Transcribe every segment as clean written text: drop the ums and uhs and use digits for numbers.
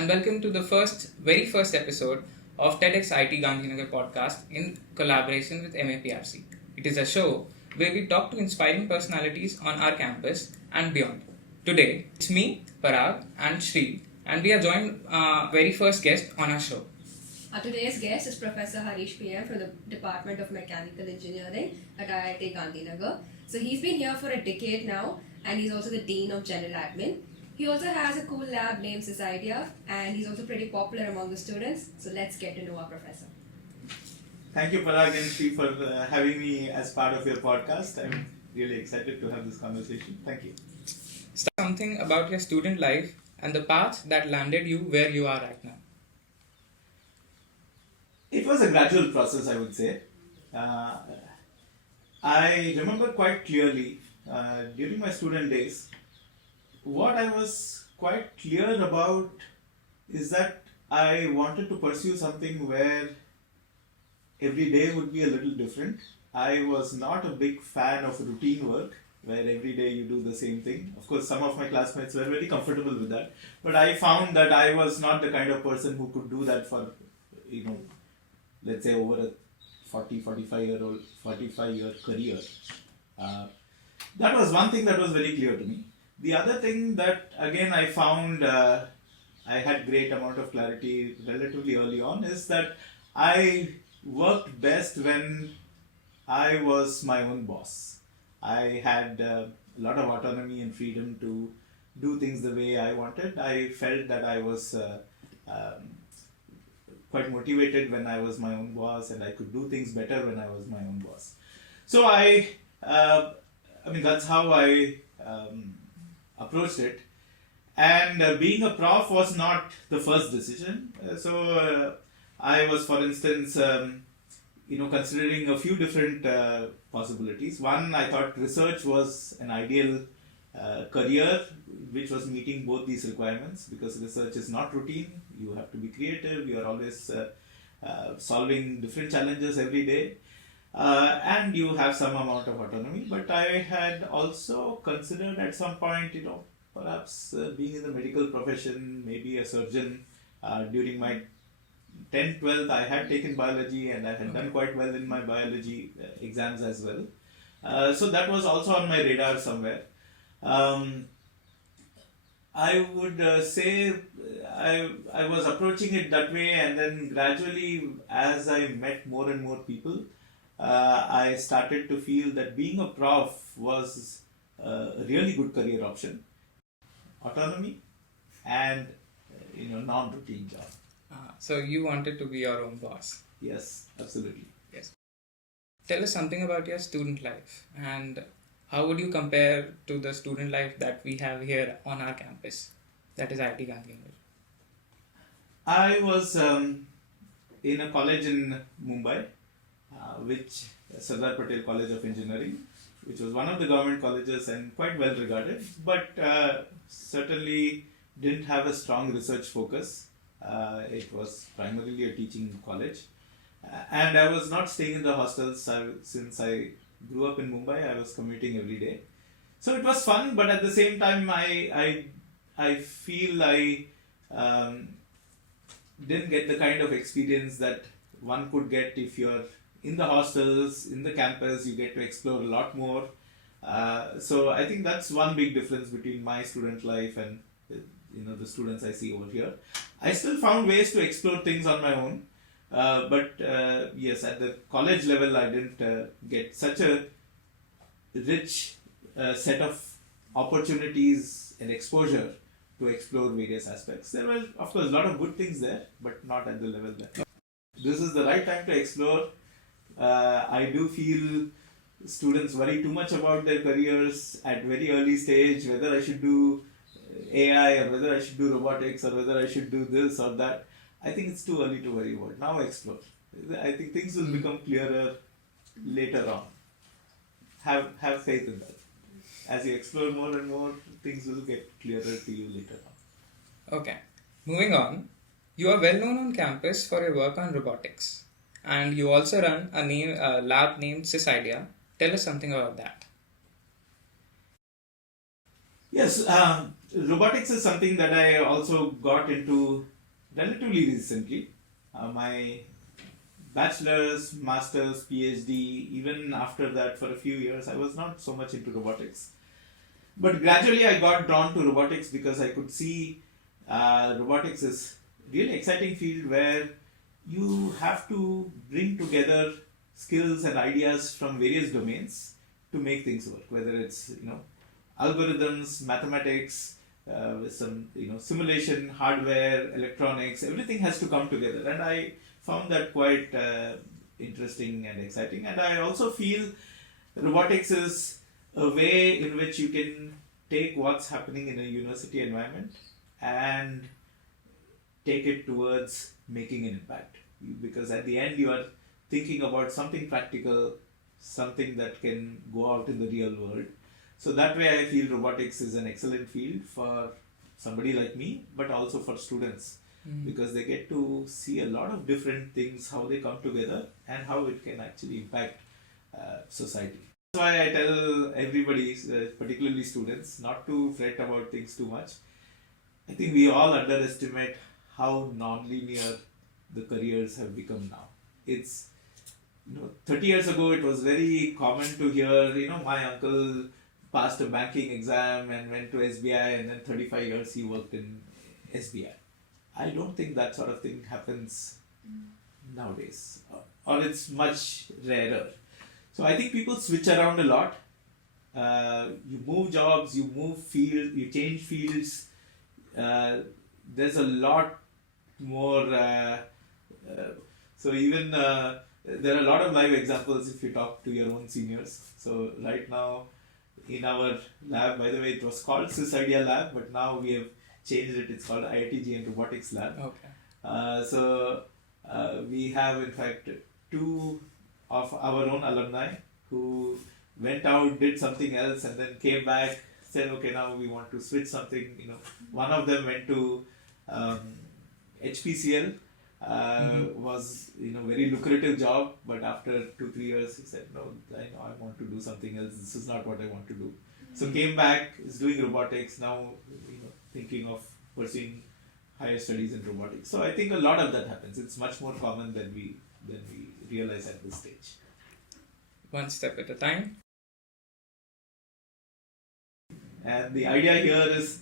and welcome to the very first episode of TEDxIIT Gandhinagar podcast in collaboration with MAPRC. It is a show where we talk to inspiring personalities on our campus and beyond. Today, it's me, Parag, and Shri, and we are joined very first guest on our show. Today's guest is Professor Harish PM from the Department of Mechanical Engineering at IIT Gandhinagar. So he's been here for a decade now, and he's also the Dean of General Admin. He also has a cool lab named SysIDEA, and he's also pretty popular among the students. So let's get to know our professor. Thank you, Parag and Shri, for having me as part of your podcast. I'm really excited to have this conversation. Thank you. Something about your student life and the path that landed you where you are right now. It was a gradual process, I would say. I remember quite clearly during my student days, what I was quite clear about is that I wanted to pursue something where every day would be a little different. I was not a big fan of routine work, where every day you do the same thing. Of course, some of my classmates were very comfortable with that, but I found that I was not the kind of person who could do that for, let's say over a 45-year career. That was one thing that was very clear to me. The other thing that again I found I had great amount of clarity relatively early on is that I worked best when I was my own boss. I had a lot of autonomy and freedom to do things the way I wanted. I felt that I was quite motivated when I was my own boss, and I could do things better when I was my own boss. So that's how I approached it. And being a prof was not the first decision. I was, for instance, considering a few different possibilities. One, I thought research was an ideal career which was meeting both these requirements, because research is not routine. You have to be creative. You are always solving different challenges every day. And you have some amount of autonomy. But I had also considered at some point, perhaps being in the medical profession, maybe a surgeon. During my 10th, 12th, I had taken biology, and I had done quite well in my biology exams as well. So that was also on my radar somewhere. I would say I was approaching it that way, and then gradually, as I met more and more people, I started to feel that being a prof was a really good career option. Autonomy and non-routine job. So you wanted to be your own boss. Yes, absolutely. Yes. Tell us something about your student life, and how would you compare to the student life that we have here on our campus, that is IIT Gandhinagar? I was in a college in Mumbai, which Sardar Patel College of Engineering, which was one of the government colleges and quite well regarded, but certainly didn't have a strong research focus. It was primarily a teaching college, and I was not staying in the hostels. Since I grew up in Mumbai, I was commuting every day, so it was fun. But at the same time, I feel I didn't get the kind of experience that one could get if you're in the hostels, in the campus. You get to explore a lot more. So I think that's one big difference between my student life and the students I see over here. I still found ways to explore things on my own, but yes, at the college level, I didn't get such a rich set of opportunities and exposure to explore various aspects. There were, of course, a lot of good things there, but not at the level there. This is the right time to explore. I do feel students worry too much about their careers at very early stage, whether I should do AI or whether I should do robotics or whether I should do this or that. I think it's too early to worry about. Now explore. I think things will become clearer later on. Have faith in that. As you explore more and more, things will get clearer to you later on. Okay. Moving on. You are well known on campus for your work on robotics, and you also run a lab named SysIDEA. Tell us something about that. Yes, robotics is something that I also got into relatively recently. My bachelor's, master's, PhD, even after that for a few years, I was not so much into robotics. But gradually I got drawn to robotics because I could see robotics is really exciting field where you have to bring together skills and ideas from various domains to make things work, whether it's algorithms, mathematics, with some simulation, hardware, electronics, everything has to come together, and I found that quite interesting and exciting. And I also feel robotics is a way in which you can take what's happening in a university environment and take it towards making an impact, because at the end you are thinking about something practical, something that can go out in the real world. So that way I feel robotics is an excellent field for somebody like me, but also for students, because they get to see a lot of different things, how they come together and how it can actually impact society. That's why I tell everybody, particularly students, not to fret about things too much. I think we all underestimate how non-linear the careers have become now. It's 30 years ago it was very common to hear, my uncle passed a banking exam and went to SBI, and then 35 years he worked in SBI. I don't think that sort of thing happens nowadays, or it's much rarer. So I think people switch around a lot. You move jobs, you move fields, you change fields. There's a lot more. So even there are a lot of live examples if you talk to your own seniors. So right now in our lab, by the way, it was called SysIDEA lab, but now we have changed it. It's called IIT Robotics lab. Okay. So we have in fact 2 of our own alumni who went out, did something else, and then came back, said, okay, now we want to switch something. One of them went to HPCL, was very lucrative job, but after 2-3 years he said, no, I want to do something else. This is not what I want to do. So came back, is doing robotics now, thinking of pursuing higher studies in robotics. So I think a lot of that happens. It's much more common than we realize at this stage. One step at a time. And the idea here is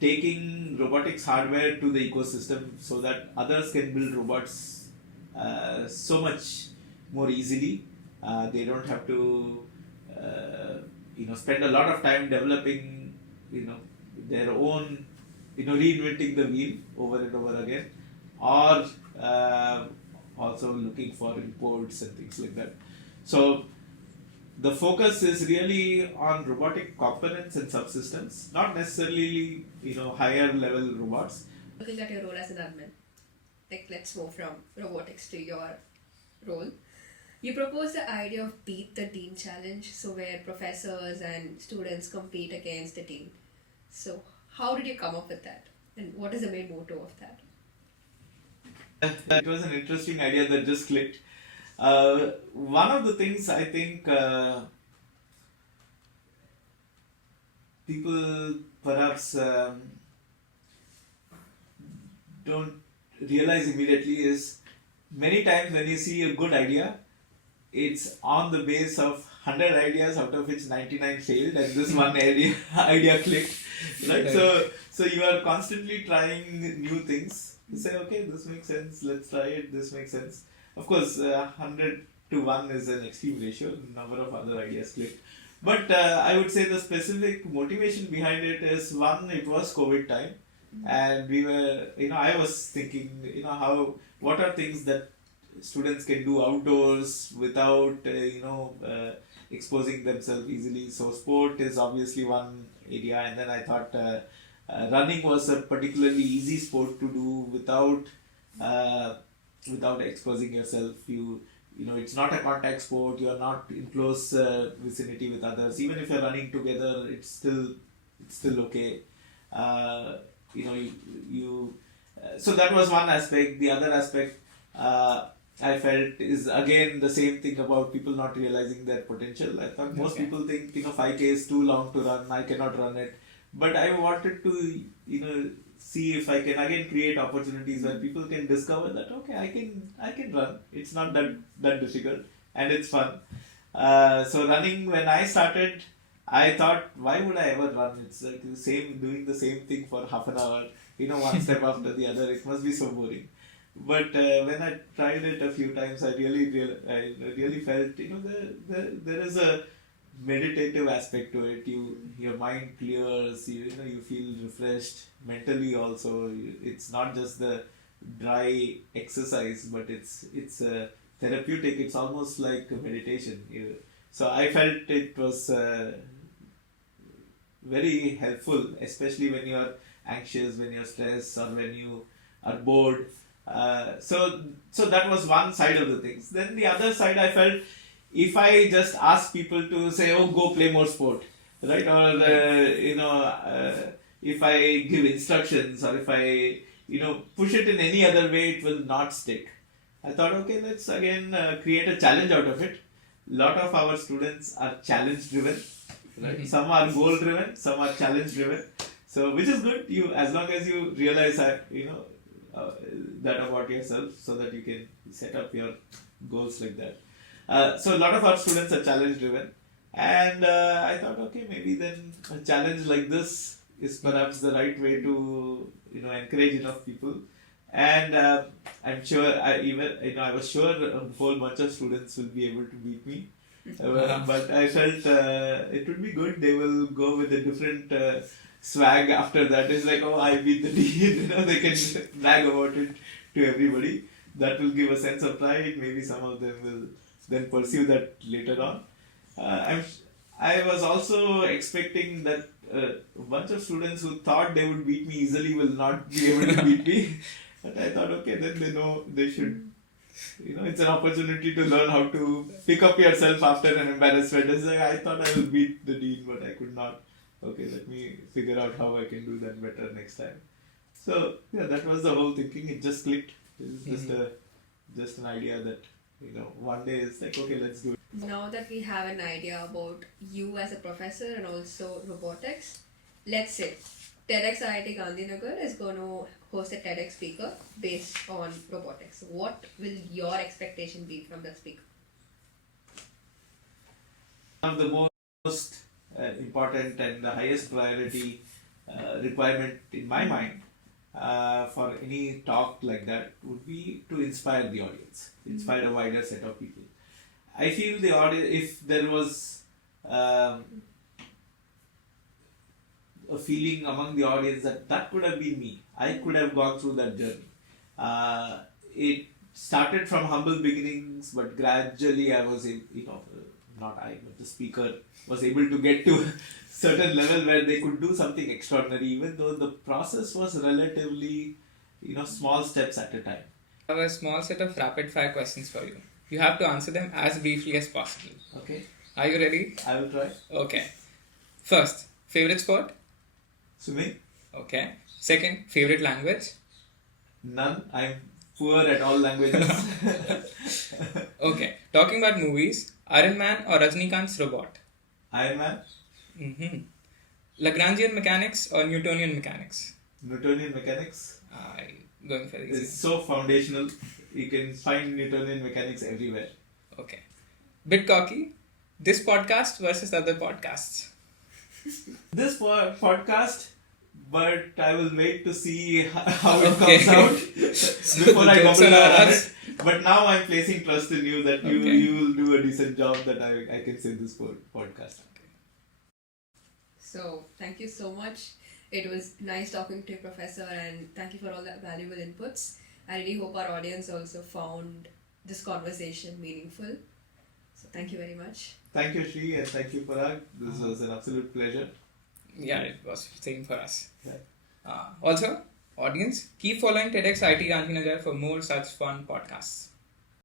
taking robotics hardware to the ecosystem so that others can build robots so much more easily. They don't have to spend a lot of time developing their own reinventing the wheel over and over again, or also looking for imports and things like that. So the focus is really on robotic components and subsystems, not necessarily higher level robots. Looking at your role as an admin, let's move from robotics to your role. You proposed the idea of Beat the Team Challenge, so where professors and students compete against the team. So how did you come up with that, and what is the main motto of that? It was an interesting idea that just clicked. One of the things I think people perhaps don't realize immediately is many times when you see a good idea, it's on the base of 100 ideas out of which 99 failed and this one idea clicked. Right? So you are constantly trying new things. You say, okay, this makes sense, let's try it, this makes sense. Of course, 100 to 1 is an extreme ratio, number of other ideas clicked. But I would say the specific motivation behind it is, one, it was COVID time. And we were, I was thinking, what are things that students can do outdoors without, exposing themselves easily. So sport is obviously one area, and then I thought running was a particularly easy sport to do without exposing yourself. It's not a contact sport. You are not in close vicinity with others. Even if you're running together, it's still okay. So that was one aspect. The other aspect, I felt is again the same thing about people not realizing their potential. I thought most people think 5K is too long to run. I cannot run it, but I wanted to see if I can again create opportunities where people can discover that okay, I can run. It's not that difficult and it's fun. So running, when I started, I thought, why would I ever run? It's like doing the same thing for half an hour, one step after the other. It must be so boring. But when I tried it a few times, I really felt, there is a meditative aspect to it. Your mind clears. You feel refreshed mentally. Also, it's not just the dry exercise, but it's therapeutic. It's almost like a meditation. So I felt it was very helpful, especially when you're anxious, when you're stressed, or when you are bored. So that was one side of the things. Then the other side, I felt, if I just ask people to say, "Oh, go play more sport," right? Or if I give instructions, or if I push it in any other way, it will not stick. I thought, okay, let's again create a challenge out of it. A lot of our students are challenge driven, right? Some are goal driven, some are challenge driven. So which is good. As long as you realize that about yourself, so that you can set up your goals like that. So a lot of our students are challenge driven, and I thought, okay, maybe then a challenge like this is perhaps the right way to encourage enough people. And I'm sure I was sure a whole bunch of students will be able to beat me, but I felt it would be good. They will go with a different swag after that. It's like, oh, I beat the dean. They can brag about it to everybody. That will give a sense of pride. Maybe some of them will then pursue that later on. I was also expecting that a bunch of students who thought they would beat me easily will not be able to beat me. But I thought, okay, then they know they should. It's an opportunity to learn how to pick up yourself after an embarrassment. It's like, I thought I will beat the dean, but I could not. Okay, let me figure out how I can do that better next time. So yeah, that was the whole thinking. It just clicked. It's just an idea that one day it's like, okay, let's do it. Now that we have an idea about you as a professor and also robotics, let's say TEDxIIT Gandhinagar is going to host a TEDx speaker based on robotics. What will your expectation be from that speaker? One of the most important and the highest priority requirement in my mind for any talk like that would be to inspire the audience, inspire a wider set of people. I feel the audience, if there was a feeling among the audience that could have been me, I could have gone through that journey. It started from humble beginnings, but gradually I was, not I, but the speaker was able to get to a certain level where they could do something extraordinary, even though the process was relatively, small steps at a time. I have a small set of rapid fire questions for you. You have to answer them as briefly as possible. Okay. Are you ready? I will try. Okay. First, favorite sport? Swimming? Okay. Second, favorite language? None. I'm poor at all languages. Okay. Talking about movies, Iron Man or Rajnikant's robot? Iron Man? Lagrangian mechanics or Newtonian mechanics? Newtonian mechanics? Going for easy. It's so foundational. You can find Newtonian mechanics everywhere. Okay. Bit cocky. This podcast versus other podcasts. This podcast, but I will wait to see how it comes out before I bubble on it. But now I'm placing trust in you that you will do a decent job, that I can say this podcast. So thank you so much. It was nice talking to you, Professor, and thank you for all the valuable inputs. I really hope our audience also found this conversation meaningful. So thank you very much. Thank you, Shri, and thank you, Parag. This was an absolute pleasure. Yeah, it was same for us. Yeah. Also, audience, keep following TEDxIIT Gandhinagar for more such fun podcasts.